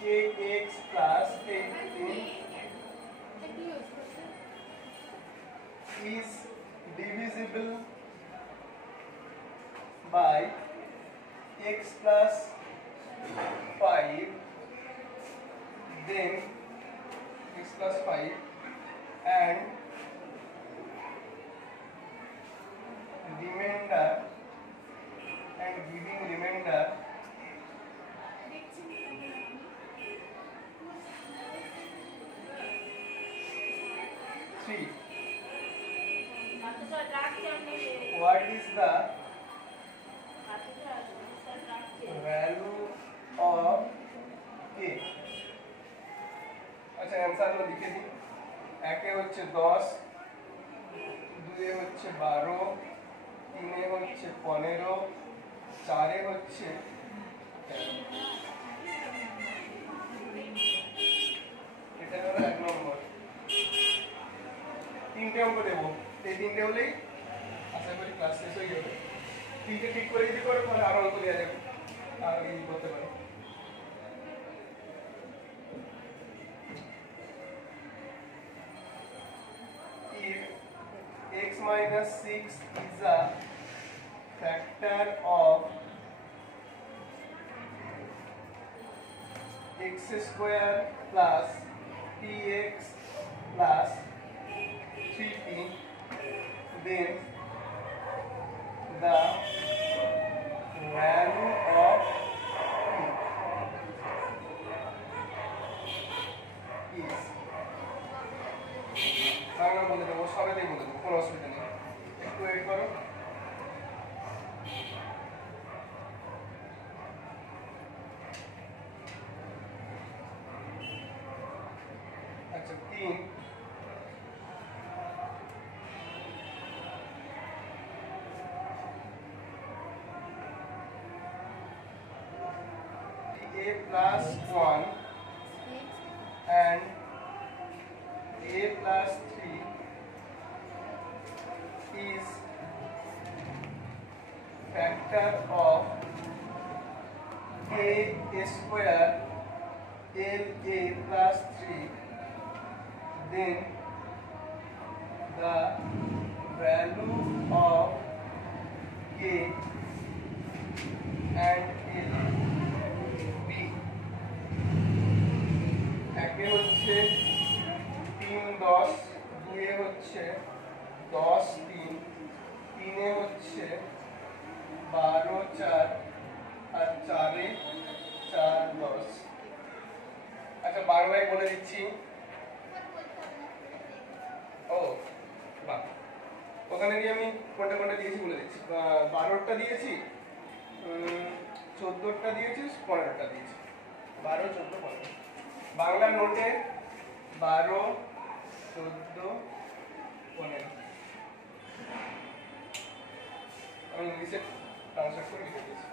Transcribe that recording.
kx plus 18 is divisible by x plus 5, then x plus 5 and remainder and giving remainder 3. What is the value of k? আচ্ছা आंसर গুলো লিখে দিই। একে হচ্ছে 10, দুয়ে হচ্ছে 12, তিনে হচ্ছে 15, চারে হচ্ছে 13। এটা হলো 1 নম্বর। তিনটে অঙ্ক দেব, এই তিনটে হলেই আশা করি ক্লাস শেষ হয়ে যাবে। তিনটে ঠিক করে দিতে পারো, পরে আরো অঙ্ক দেওয়া যাবে, আর এই করতে পারো। If x minus 6 is a factor of x square plus px plus 3p, then the value of p is Bangla বলে দেবো, সবাই বলে দেবো, কোনো অসুবিধা নেই, একটু ওয়েট করো। আচ্ছা 3 a plus 1 and a plus 3 is factor of a square la plus 3, then the value of k and l b। একে হচ্ছে 3 10, দুয়ে হচ্ছে 10 3, তিনে হচ্ছে 12 4 আর চারে 4 10। আচ্ছা বাংলায় বলে দিচ্ছি। ও বাহ, ওখানে গিয়ে আমি কোনটা কোনটা দিয়েছি বলে দিচ্ছি। 12টা দিয়েছি, 14টা দিয়েছি, 15টা দিয়েছি। 12 14 15 বাংলা নোটে 12 14 15 আমি ইংলিশে ট্রান্সলেট করে লিখে দিয়েছি।